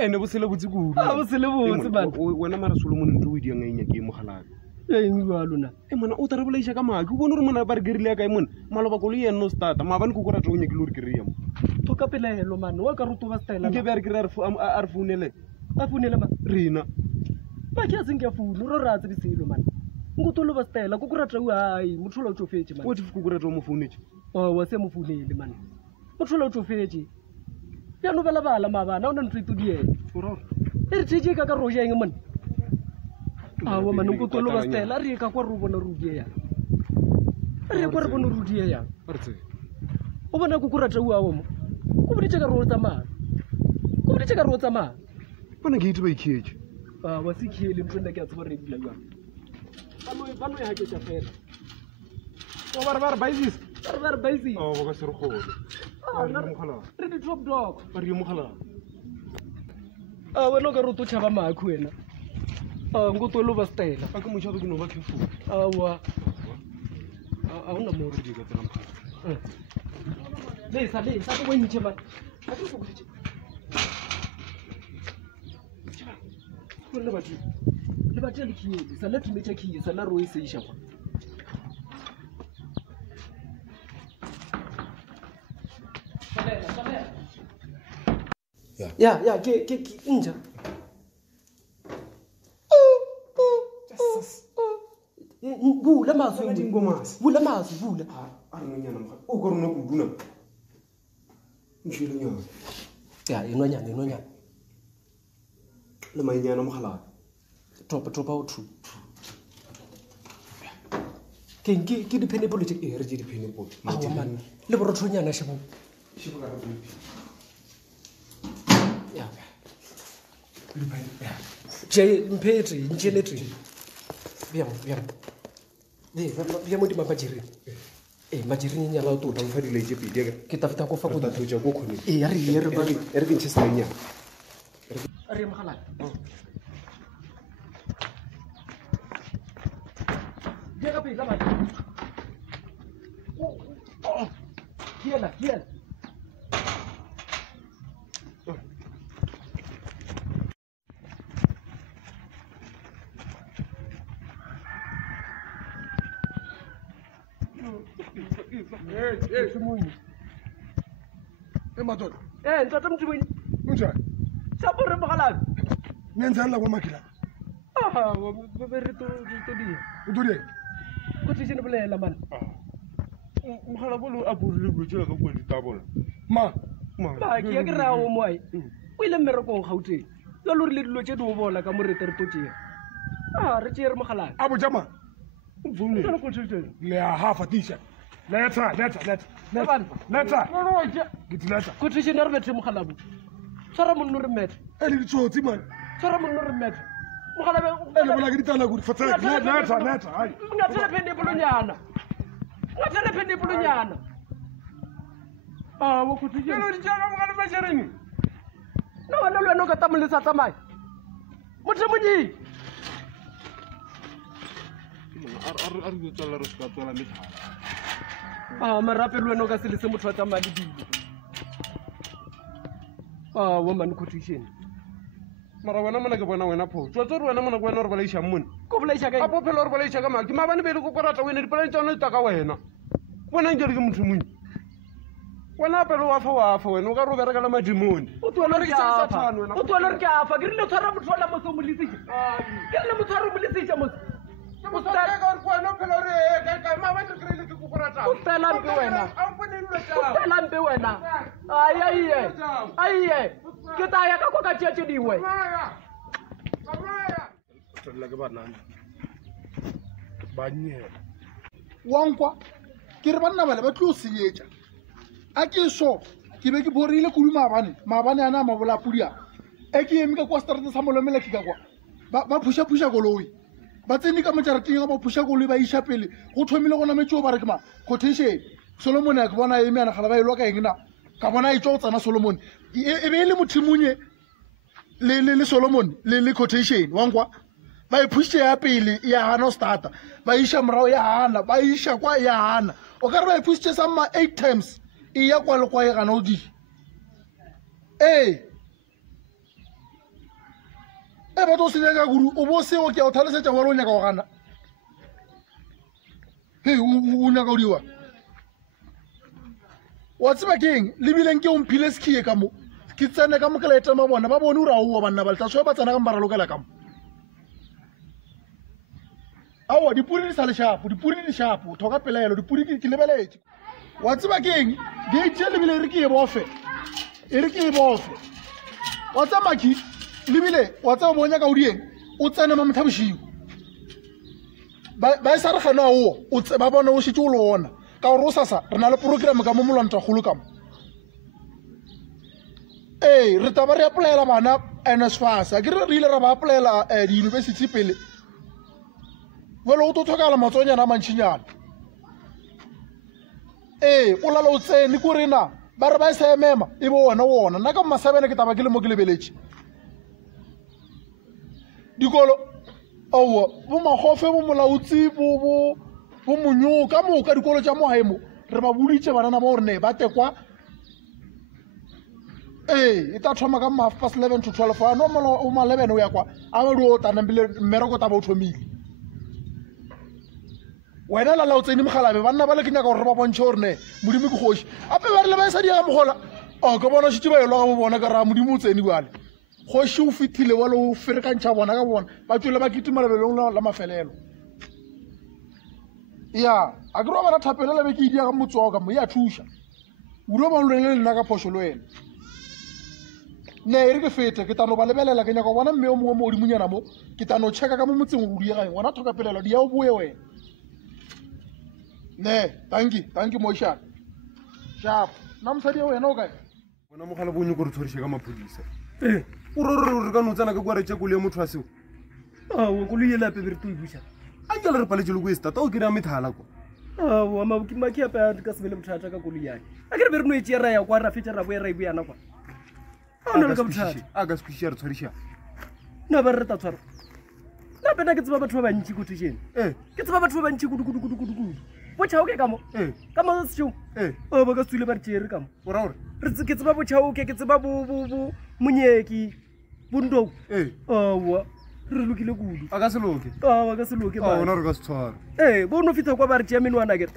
ene bo sele botse kudu a bo sele botse man wena mara Solomon ntwe di nga inya ke mogalabe eng ba lona mona o tare boleisha ka maki o bone gore mona ba re gerile ka mona maloba ko le yena no starta maabane ko go rata o nyakile o re kry-a mo to ka pelelo man wa ka ruto ba style nke be a re kry-a a re founele a founele ma rena ba ke a seng ke founu ro ra tse biselo man ngo tolo ba style ko go rata o ai mothola o tsofetse man o tse go rata o mo founetse wa se mo founele man mothola o tsofetse ya no bela bala mabana o nna ntwe tu die e re tshije ka ro jeng man awa man ngo tolo ba style a re ka kwa ro bona rudie ya re kwa re bona rudie ya o bona go rata o awo mo go boditse ka ro tsamaya go boditse ka ro tsamaya bona ke itse ba iketse wa se khiele ntwe nna ke a tsaba re dila jwa ba no ya ke tsa fela o ba re baizis ba re baizis o ba ka se re gole re di top dog ba re yo mogala wena o ka re o to tšhaba maakho wena ngo tolo ba stela a ke mošhato ke no ba careful awa a ona mo re di ka tsena mogala lesa ko bontšhe man a ke fokoditše le bathe le khiele sa le thumetša khiesa la ro e seiša kwa ya ke nja bula mazwi bula a nonyana mogala o ka rona kuduna nšhile nyana ya enonyana le mainyana mogala topa o thu ke di-pineapple tse re je di-pineapple awa man le borothonyana shebo mphete ntšhelete bja mo dimapajereng majereng nyana o tota fa dilaitse pedi ke tafeta ko fa ko tatotša ko kgone re ke ntšhe selainyana re mogala dia ka pela ba hiela Matot. Ntate Mthibweni. Unjani? Sapore mogala. Nenzani la kwa makila? Be re to dia. Utude. Ko tsene bolela man. mogala bolo a borile bolotse ka kwa ditabona ba ke ya ke ra o moai o ile mmerekong gauteng ya lo rile dilo tse di o bona ka morete re totšea re tšee re mogalane Abu Jama. Tsena ko tshetšeng Le a half t-shirt. Let's ko tshetšeng ya re bethe mogalabo tshwara monno re mmethe Eli ditsotsi man. tshwara monno re mmethe mogalabe Eli bola ke ditala go fatsa. Let's. Hai. ngathele pendepolonyana ngathele pendepolonyana wo ko tshetšeng di jana mogala ba jereni no wena le wena o ka tamoletsa tsamaya motho monyi a re tswala re ska tswala methala marape le wena o ka se lese motho wa tsamaya le dilo woman quotation mara wena mona ke bona wena pho tswa tsore wena mona ke wena re balaiša mona ko bolaiša a pophelo re balaiša ka maki maabane be le ko korata wena dipolane tša ona di ka wena wena nke re ke motho monyi wena pele wa fa wena o ka re o berekela madimone o tuela re ke afa ke rile tshwara motho ola mose o molesitša ke rile motshwara o molesitša mose o stelampe wena aiye ke taya ka kwa ka tšea tše dingwe Ke banana. Banyela. Wankwa. Ke re banna bale ba tlo senyetša. A ke so ke be ke borile kudu maabane ana mabola pudia e ke eme ka kwa strata sa molomela ke ka kwa ba phusha koloi ba tsene ka mojarateng ba phusha koloi ba isha pele go thomile gona metšo ba re ke ma quotation Solomon ya ke bona eme ana gala ba ilwa ka engna ka bona e tšo tsana Solomon e be le mothimunye le Solomon le quotation wankwa ba e phushe ya pele ya hana starter ba isha mrao ya hana ba isha kwa ya hana o ka re ba e phushe sa ma 8 times iya kwa le kwa e gana o di e ba tlo se nyaka kudu o bo seo ke a o tlhalosetsa gore o nyaka go gana he o nyaka o diwa wa tseba keng lebileng ke o mphile sekhie ka mo ke tsene ka mo ke laeta ma bona ba bone ura o banna ba letla so ba tsena ka mbara lokela ka mo awa dipuri di sa le shapo dipuri di shapo thoka pelaelo dipuri ke lebeletse wa tseba keng di tse lebile re ke e bofe wa tsa maki lebile wa tsa bonya ka odieng o tsene ma mothaboshigo ba sa re gana o tse ba bona o shitse o lona ka gore o sasa re na le program ka mo molwanta golo ka mo re taba re applyela bana NSFAS ke re ile ra ba applyela di university pele velo o to tlhokala matsonyana a mantšinyana o lala o tsene ko rena ba re ba e sa emema e bo wona nna ka mmasabene ke taba ke le mo ke lebeletše dikolo aowa bo magofe bo molaotsi bo monyo ka moka dikolo tša mogaemo re ba boditše banana ba gore ne ba tekwa e tla thoma ka ma 11 to 12 ano o ma 11 o ya kwa a ba di o tanambile mmereko taba o thomile wena la o tsene mogalabe banna ba le ke nyaka gore ba bontšhe gore ne modimo ke kgoši ape ba rile ba e sa diaga mogola ke bona šitse ba elwa ga bo bona ka ra modimo o tsene bale kgoši o fethile wale o ferekantšha bona ka bona ba tswele ba ketima lebelong la mafelelo ya a ke re wa bana thapelela be ke idiaga motsoa ka mo e a thuša ulo ba lolele lena ka phošo le wena ne e re ke fete ke tano ba lebelela ke nyaka bona mme o mongwe mo odimonyana mo ke tano checka ka mo motseng o diega ngwana thoka pelelo di ya o boe wena ne thank you mošana sharp na mosadi ya wena o kae bona mogala bo nyoko re tshwariše ka maphodisa o re ka no tsena ka kwa re tša koloi ya motho a seo awa koloi e lape be re to e buša a ke le re paletse le ko e stata o kry-a methala kwa awa makeape a ka sebele bothata ka koloi yake a ke re be re no e tšea ra ya kwa ra fetša ra boe ra e boyana kwa a na le ka bothata a ka se kwešiša re tshwariša na ba re ta tshwara na pena ke tseba batho ba bantši kotišene ke tseba batho ba bantši kudu botšhaoke ka mo setšong o ba ka se tswile ba re tšere ka mo ke tseba botšhaoke ke tseba monyeki bondou awa re lokile kudu a ka se loke awa ka se loke bona re ka se tshwara bo no fitlha kwa ba re tšea menwana kere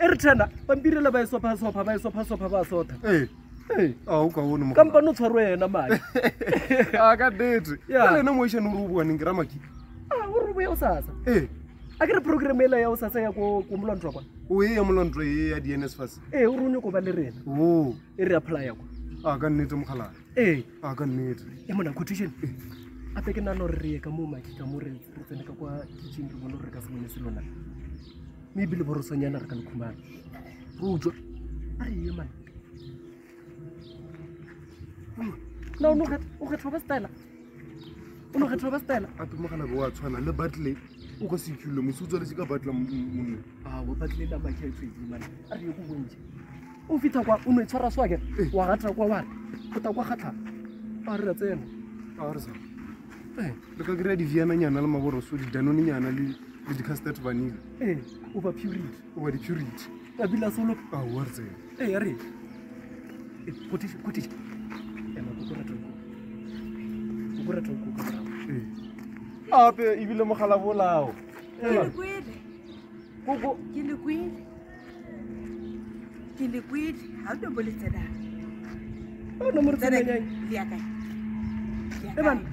e re thana pampirela ba e sopha ba sotha o ka one mo kampa no tshwaro yena mane a ka dete ka lena moešane o re o boaneng ke ramaki o re boya o sasa a ke re program ela ya o sasa ya ko molwantwa kwa o e ya molwantwa e ya di-NSFAS o re o nyako ba le rena e re apply-a kwa a ka nnete mogalana a ka nnete ya mona quotation ape ke nana gore re ye ka mo maki ka mo re tsene ka kwa kitchen re bone gore re ka se bone selona mme ebile borosonyana re ka lekhumana o utswa a re ye mane na o kgetha ba stela ape mogalabe wa tshwana le batle o ka se ikhulile mose o tswaletse ka batla monne o batlela maki a etswedi mane a re ye ko bontšhe o fitlha kwa o no e tshwara swake wa gatra kwa ware o ta kwa kgatlhang a re a tsena a re sa le ka kry-a diviananyana le maboroso didanonenyana le di-castet vanile o ba purity di-purity a bila solo wa re tsena a re kotiša ape ebile mogala bolao ke lekwele ga o no boletsenang no mo re tsenanyang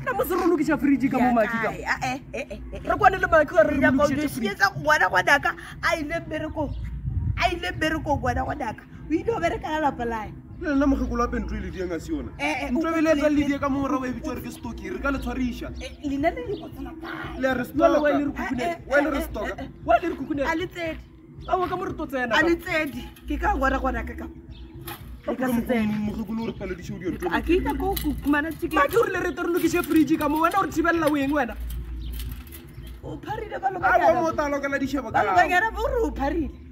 na mo se re lokiša frigi ka mo maki ka re kwane le maki ga re sietsa ngwana ngwanaka a ile mbereko ngwana ngwanaka o ile o berekala lapa lae le nna mogekolo ape ntho e le dieng a se yona ntho e bele tsa ledie ka mogora wa e bitswa re ke stoki re ka le tshwariša lena le dikotsela le re stoka wa le re kukunela a le tsedi awa ka mo re to tsena a le tsedi ke ka ngwana ngwanaka ka mogekolo o re palediše o dionto a ke ita ko kumana tšike maki o rile re te re lokiše frigi ka mo wena o re thibelela o eng wena o pharile a mo talokela dišhebo balobanyana bo re o pharile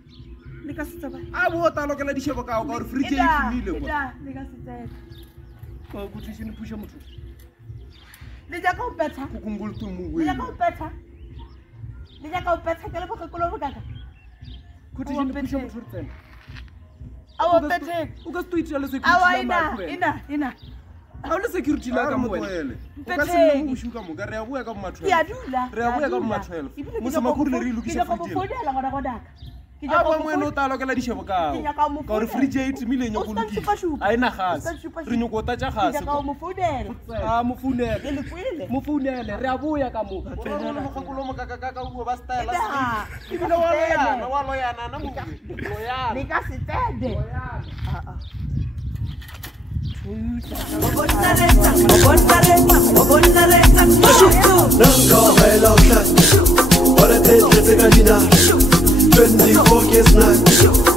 le ka se tseba a bo talokela dišhebo kao ka gore frige e fumile le ka se tseba ka kotišene phuša motho le ja ka o petha kokongoltomo le ja ka o petha ke le bogekolo bokaka kotišene phuša motho re tsena a o pethe o ka se to itela ina ga o le security la ka mo wena o ka se nne mo boshuka moka re a bua ka mo ke a dula re a bua ka mo 12 mosemakgolo le re ilokisa founela gona godaka a ba moene o tla lokela dishebo kao ka gore fridge e timile e nyako lokile a ena gase re nyoko o tatša gase a mo founele re a boya ka mo mogakolo mokakakaka uo ba style ebile wa loyana na le ka setede What a day, let's go. 24 years now.